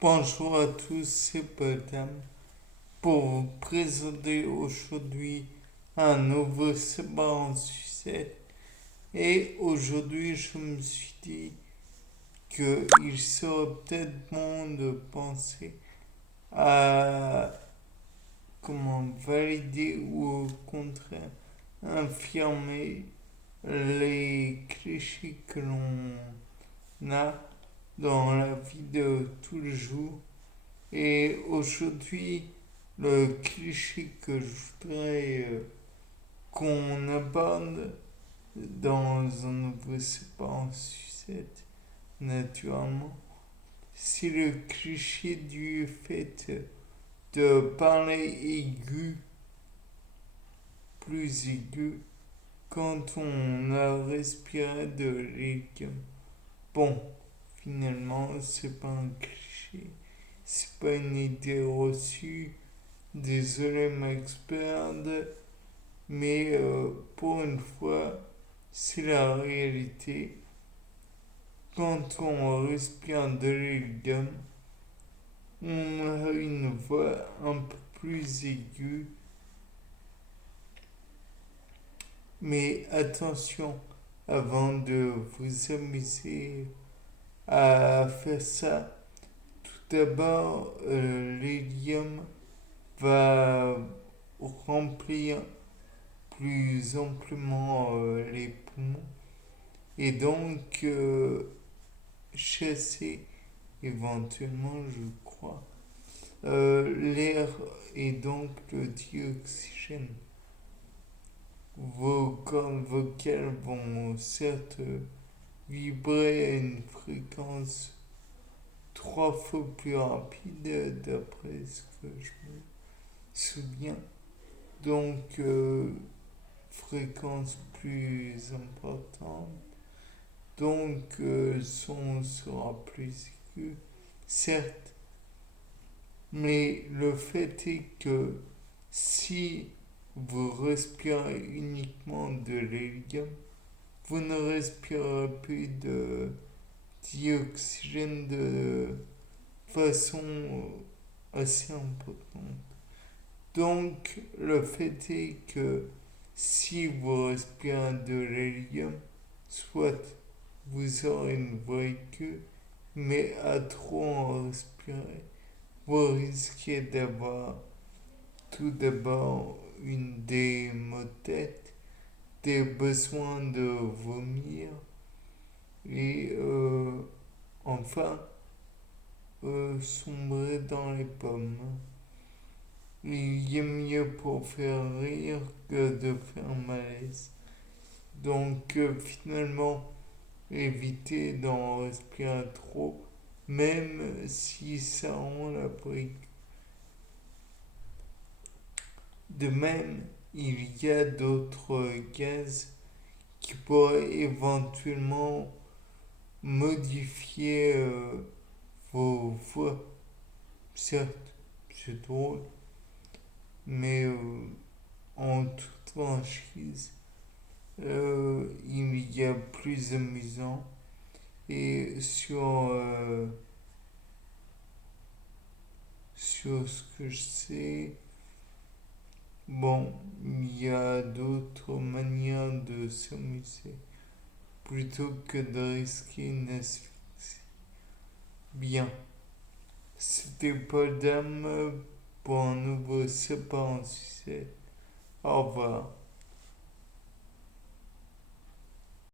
Bonjour à tous, c'est Badam pour vous présenter aujourd'hui un nouveau sabat en sucette. Et aujourd'hui, je me suis dit qu'il serait peut-être bon de penser à comment valider ou au contraire infirmer les clichés que l'on a dans la vie de tous les jours. Et aujourd'hui, le cliché que je voudrais qu'on aborde dans un nouveau C'est pas en sucette, naturellement, c'est le cliché du fait de parler aigu, plus aigu, quand on a respiré de l'hélium. Bon, finalement, c'est pas un cliché, c'est pas une idée reçue. Désolé Max Bird, mais pour une fois, c'est la réalité. Quand on respire de l'hélium, on a une voix un peu plus aiguë. Mais attention, avant de vous amuser à faire ça, tout d'abord, l'hélium va remplir plus amplement les poumons et donc chasser éventuellement, je crois, l'air et donc le dioxygène. Vos cordes vocales vont certes vibrer à une fréquence 3 fois plus rapide d'après ce que je me souviens. Donc fréquence plus importante. Donc son sera plus aigu, certes, mais le fait est que si vous respirez uniquement de l'hélium, vous ne respirez plus de dioxygène de façon assez importante. Donc le fait est que si vous respirez de l'hélium, soit vous aurez une voix aiguë, mais à trop en respirer, vous risquez d'avoir tout d'abord une des maux de tête, des besoins de vomir et enfin sombrer dans les pommes. Il y a mieux pour faire rire que de faire malaise. Donc finalement, évitez d'en respirer trop, même si ça rend la brique. De même, il y a d'autres gaz qui pourraient éventuellement modifier vos voix. Certes, c'est drôle, mais en toute franchise, il y a plus amusant. Et sur ce que je sais, bon, il y a d'autres manières de s'amuser plutôt que de risquer une asphyxie. Bien, c'était pas d'âme pour un nouveau C'est pas en sucette. Au revoir.